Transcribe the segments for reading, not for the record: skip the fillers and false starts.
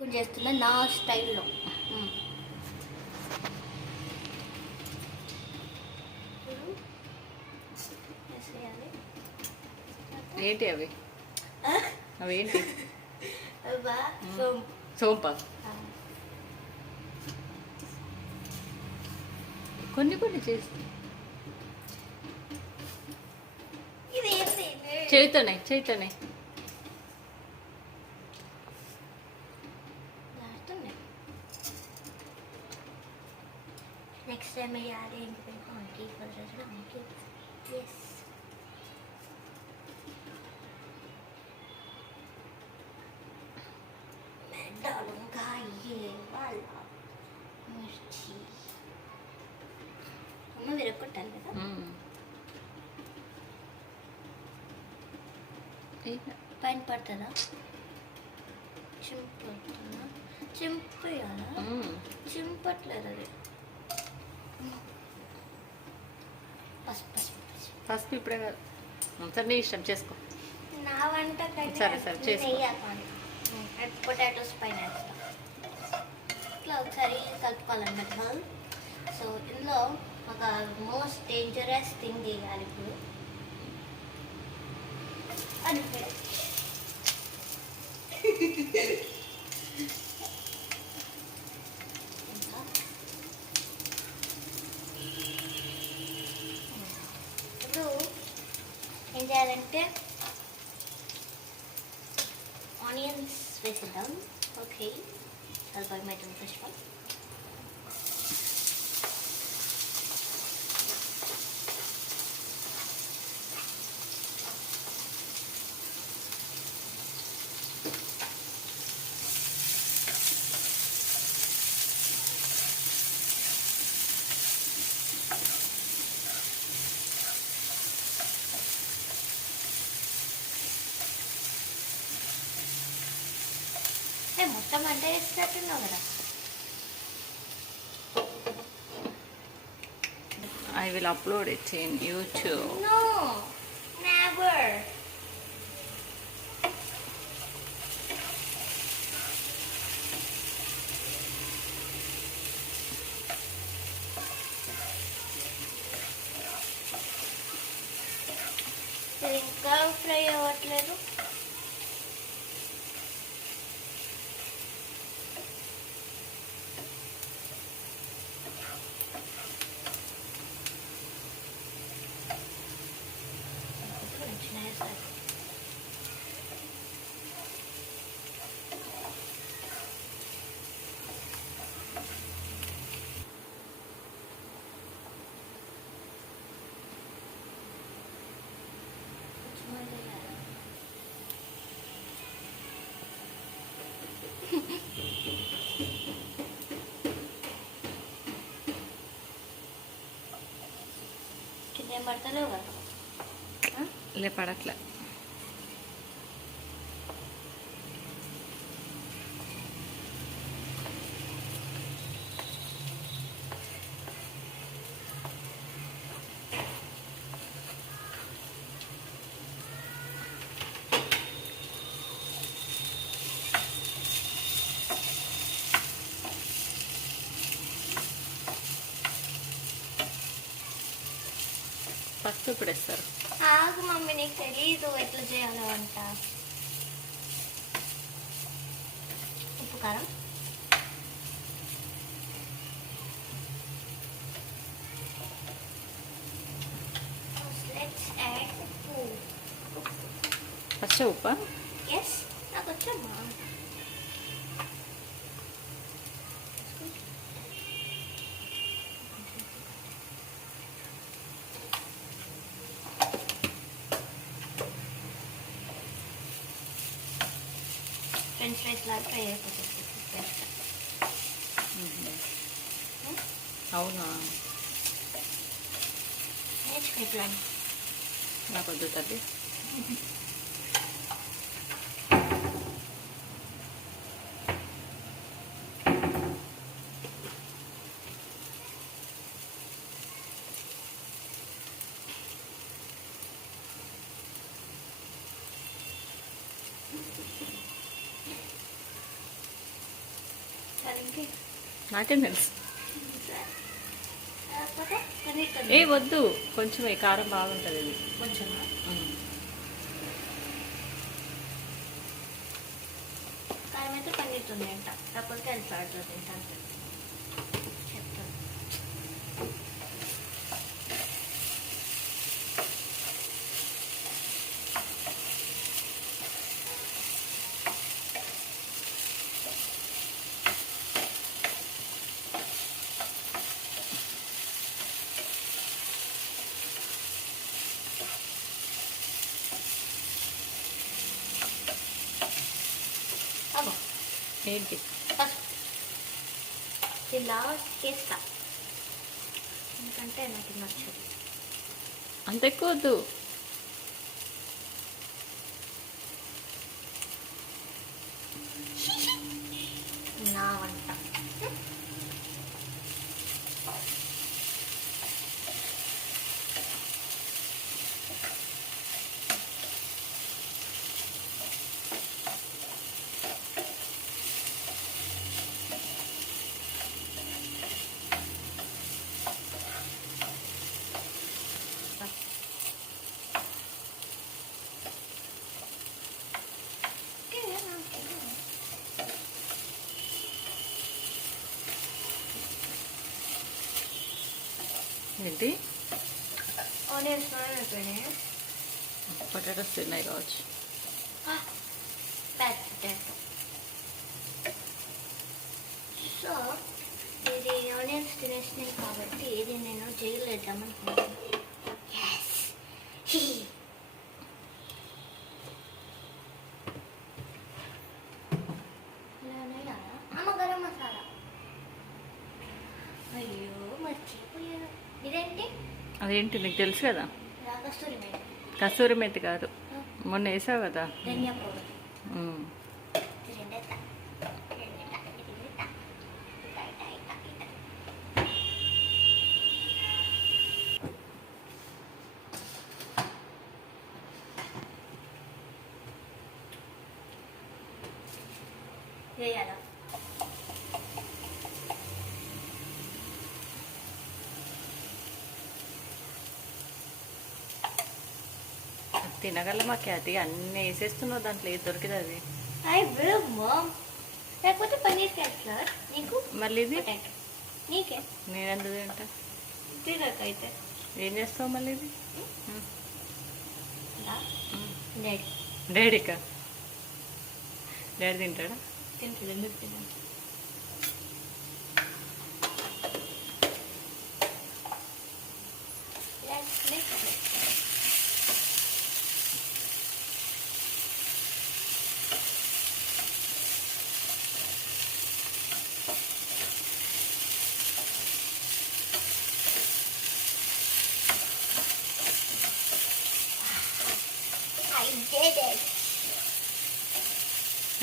చేస్తున్నా నా స్టైల్లో. ఏంటి అవి? అవేంటి? సోంప. కొన్ని కొన్ని చేసి చేతనే నెక్స్ట్ టైం వేయాలి ఇంటికి మనకి. ఎస్ डालूंगा ये वाला मिर्ची. అమ్మ విరగొట్టాలి కదా. పైన పడుతుందా? చింపడుతుందా? చింపేయాలా? చింపట్లేదు అది. పసుపు ఇప్పుడే కాదు, సరే నీ ఇష్టం చేసుకో. నా వంట సరే చేసుకో. పొటాటోస్ పైన వేస్తాం. ఇట్లా ఒకసారి కలుపుకోవాలన్నట్టు. సో ఇందులో ఒక మోస్ట్ డేంజరస్ థింగ్ చేయాలి ఇప్పుడు. అది ఇప్పుడు ఏం చేయాలంటే ఆనియన్స్ వేసేద్దాం. ఓకే, అది భయమవుతుంది ఫస్ట్ ఆఫ్ ఆల్. మొత్తం అంటే వేసినట్టున్నావు కదా. I will upload it in YouTube. No, never. ఇది ఇంకా ఫ్రై అవ్వట్లేదు. కింద పడతలేవు కదా. లే పడట్లే. పసుపు ఇప్పుడు వేస్తారు. ఆగు మమ్మీ, నీకు తెలీదు ఎట్లా చేయాలో అంట. ఉప్పు కారం ఫస్ట్ ఉప్పా? ఎస్, నాకు వచ్చమ్మా. ఫ్రెంచ్ ఫ్రైస్ లాగా ఫ్రై అయిపోతుంది. అవునా? నేర్చుకునే ప్లాన్ నాకు వద్దు తల్లి. నాకేం తెలుసు. లేకపోతే పన్నీర్తో ఏ వద్దు, కొంచెం కారం బాగుంటుంది ఇది. కొంచెం కారం అయితే పన్నీర్తో తింటా, లేకపోతే కలిపాడుతో తింటాను చెప్తాను. అగో ఏంటి? ఫస్ట్ ఇలా చేస్తా, ఎందుకంటే నాకు నచ్చదు. అంత ఎక్కువ వద్దు. నా వంట ఏంటి? ఆనియన్స్ అయిపోయినాయి. పొటాటోస్ తిన్నాయి కావచ్చు. Back potato. సో ఇది ఆనియన్స్ తినేసినాయి కాబట్టి ఇది నేను జైలు వేద్దామనుకుంటున్నాను. అమ్మ గరం మసాలా. అయ్యో మర్చిపోయాను. ఇదేంటి? అదేంటి నీకు తెలుసు కదా. కస్తూరి మేతి. కసూరి మెత్తి కాదు, మొన్న వేసావు కదా. ధనియా పౌడర్. ఉమ్. వేయాలా? తినగలమా ఖ్యాతి? అన్నీ వేసేస్తున్నావు, దాంట్లో ఏది దొరికితే అది. I will mom. లేకపోతే పన్నీర్ క్యాట్లర్ నీకు, మళ్ళీ ఇది పొటాటో నీకే. నేను ఎందుకు తింటా? తిరగక అయితే ఏం చేస్తావు మళ్ళీ ఇది? డాడీ డాడీకా? డాడీ తింటాడా? తింటుంది, ఎందుకు తిన్నాను.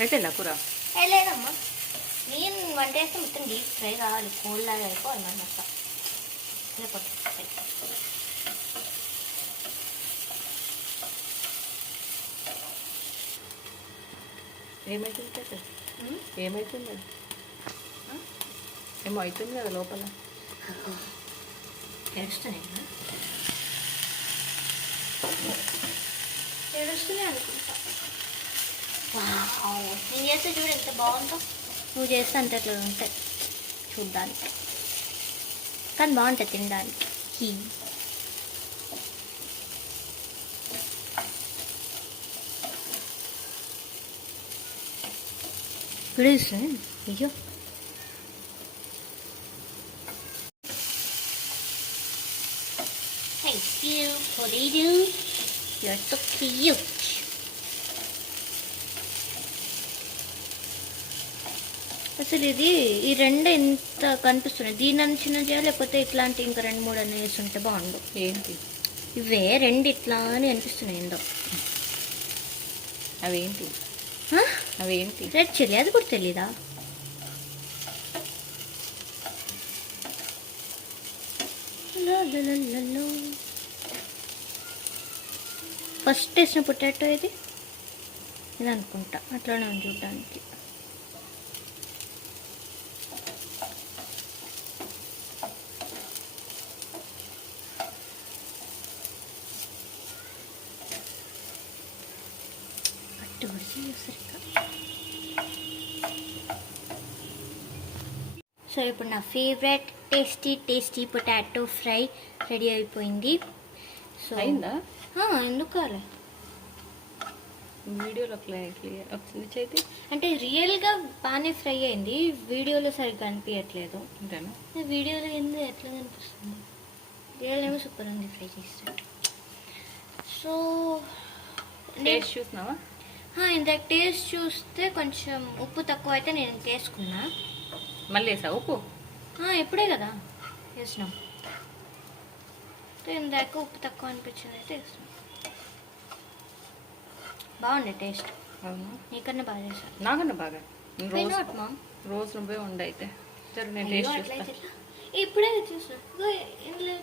అయితే కూర లేదమ్మా, నేను వంట చేస్తే మొత్తం డీప్ ఫ్రై కావాలి, కోల్డ్ లాగా అయిపోవాలి మరి మొత్తం. లేకపోతే ఏమవుతుంది? ఏమవుతుంది? ఏమో అవుతుంది కదా లోపల. తెలుస్తూనే అనుకుంటా. నేను చేస్తే చూడు ఎంత బాగుందో, నువ్వు చేస్తే అంత ఎట్లా ఉంటాయి చూడ్డానికి, కానీ బాగుంటుంది తినడానికి. పిలుస్తుంది అయ్యో. Thank you, potato. You're so cute. అసలు ఇది ఈ రెండు ఎంత కనిపిస్తున్నాయి, దీని అంచిన చేయాలి లేకపోతే ఇట్లాంటి ఇంకా 2-3 అన్నీ వేస్తుంటే బాగుండు. ఏంటి ఇవే రెండు ఇట్లా అని అనిపిస్తున్నాయి ఏందో. అవేంటి? అవేంటి? రెడ్ చిల్లీ, అది కూడా తెలీదా? ఫస్ట్ వేసిన పొటాటో ఇది అనుకుంటా, అట్లానే ఉంది చూడడానికి. సో ఇప్పుడు నా favourite tasty potato fry ready అయిపోయింది. సో అయిందా? ఎందుకు కాలే, వీడియోలో క్లియర్ వచ్చింది చేతి. అంటే రియల్గా బాగానే ఫ్రై అయింది, వీడియోలో సరిగ్గా అనిపించట్లేదు. అంతేనా? వీడియోలో ఎందుకు ఎట్లా కనిపిస్తుంది, రియల్ ఏమో సూపర్ ఉంది ఫ్రై చేస్తే. సో టేస్ట్ చూసినావా? ఇందాక టేస్ట్ చూస్తే కొంచెం ఉప్పు తక్కువ అయితే నేను వేసుకున్నా. మళ్ళీ వేసా ఉప్పు? ఇప్పుడే కదా వేసినాం. ఇందాక ఉప్పు తక్కువ అనిపించింది అయితే వేసినాం. బాగుండే టేస్ట్. అవునా? నీకన్నా బాగా చేశాను. నాకన్నా బాగా. రోజు నువ్వే ఉండే అయితే నేను టేస్ట్ చూస్తా. ఇప్పుడే చూసా. ఇందులో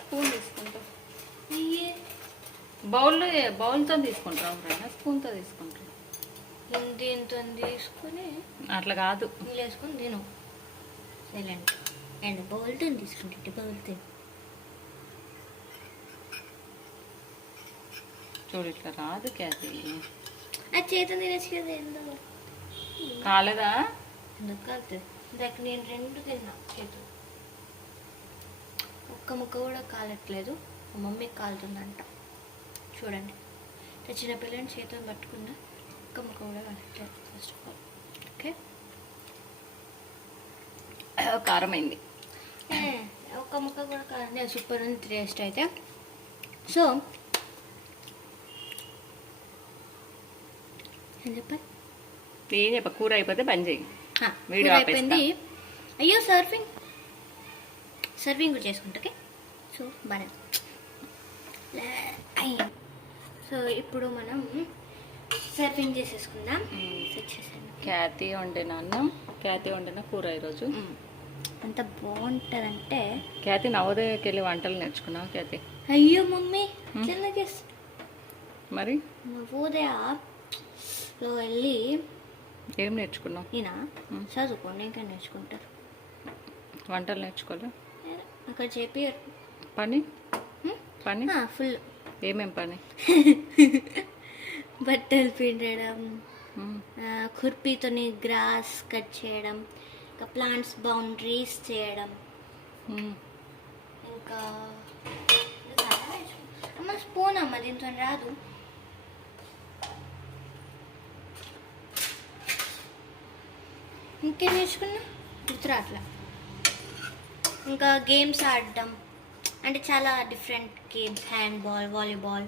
స్పూన్ తీసుకుంటా. బౌల్తో తీసుకుంటావు ఫ్రెండ్, స్పూన్తో తీసుకుంటావు. దీంతో తీసుకుని అట్లా కాదు, నీళ్ళు వేసుకొని తిను సైలెంట్. అండ్ బౌల్తో తీసుకుంటే బౌల్తో చూడు ఇట్లా రాదు క్యాతి. అది చేతితో తినచ్చు కదా, ఎందుకు కాలేదా? ఎందుకు కాలుతుంది? ఇందాక నేను 2 తిన్నా చేతు, ఒక్క ముక్క కూడా కాలట్లేదు. మా మమ్మీకి కాలుతుందంట. చూడండి, చిన్నపిల్లని చేతితో పట్టుకున్నా, ఒక్క ముక్క కూడా కాలట్లేదు. ఫస్ట్ ఆఫ్ ఆల్ ఓకే, కారమైంది. ఒక్క ముక్క కూడా కాలండి. సూపర్ ఉంది టేస్ట్ అయితే. సో ఏం చెప్ప, కూర అయిపోతే బంద్ చేయి. వీడియో అయిపోయింది. అయ్యో సర్వింగ్ కూడా చేసుకుంటా. ఓకే, సో బాగా. సో ఇప్పుడు మనం సర్వింగ్ చేసేసుకుందాం. క్యాతి వండిన అన్నం, క్యాతి వండిన కూర ఈరోజు. అంత బాగుంటుందంటే. క్యాతి నవోదయకి వెళ్ళి వంటలు నేర్చుకున్నావు క్యాతి? అయ్యో మమ్మీ చిన్నగా మరి నవోదయలో వెళ్ళి ఏం నేర్చుకున్నావు? నేనా చదువుకోండి, ఇంకా నేర్చుకుంటారు. వంటలు నేర్చుకోలే అక్కడ చెప్పి పని ఫుల్. ఏమేం పని? బట్టలు పిండడం, ఖుర్పీతోని గ్రాస్ కట్ చేయడం, ఇంకా ప్లాంట్స్ బౌండరీస్ చేయడం, ఇంకా అమ్మ స్పూన్ అమ్మ దీంతో రాదు. ఇంకేం నేర్చుకున్నా గుర్తురా అట్లా. ఇంకా గేమ్స్ ఆడడం, అంటే చాలా డిఫరెంట్ గేమ్స్, హ్యాండ్బాల్, వాలీబాల్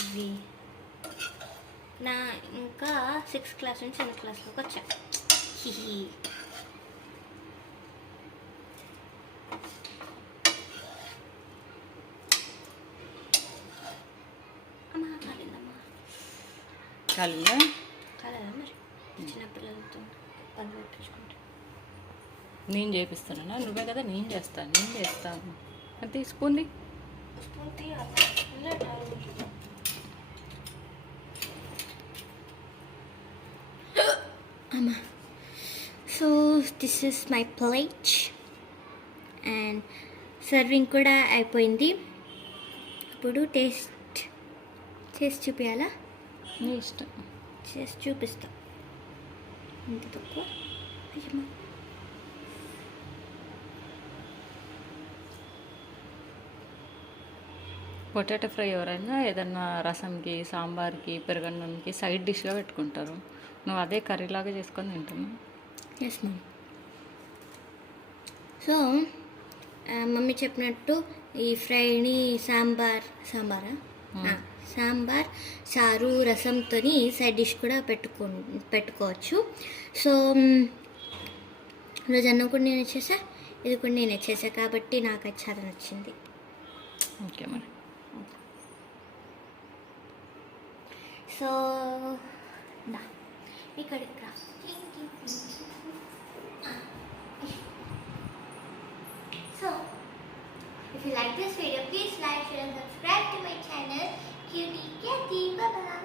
ఇవి. నా ఇంకా 6th క్లాస్ నుంచి 7th క్లాస్లోకి వచ్చా. అమ్మా కాలేదమ్మా. కాలేదా? కాలేదా మరి చిన్నపిల్లలతో పని పెట్టించుకుంటా. నేను చేపిస్తానా? నువ్వే కదా. నేను చేస్తాను అది తీసుకుంది. So this is my plate and serving కూడా అయిపోయింది. ఇప్పుడు టేస్ట్ చేసి చూపించాలా? నీ ఇష్టం, చేసి చూపిస్తా. ఇంత తక్కువ. పొటాటో ఫ్రై ఎవరైనా ఏదన్నా రసంకి, సాంబార్కి, పెరుగన్నంకి సైడ్ డిష్గా పెట్టుకుంటారు. నువ్వు అదే కర్రీలాగా చేసుకొని తింటున్నావు. Yes mummy. సో మమ్మీ చెప్పినట్టు ఈ ఫ్రైని సాంబార్, చారు, రసంతో సైడ్ డిష్ కూడా పెట్టుకోవచ్చు. సో రోజు అన్నం కూడా నేను చేసా, ఇది కూడా నేనే చేసా, కాబట్టి నాకు అది చాలా నచ్చింది. ఓకే మరి. సో ఇక్కడికి రా. So if you like this video, please like, share and subscribe to my channel Cutie Kyathi. Bye bye.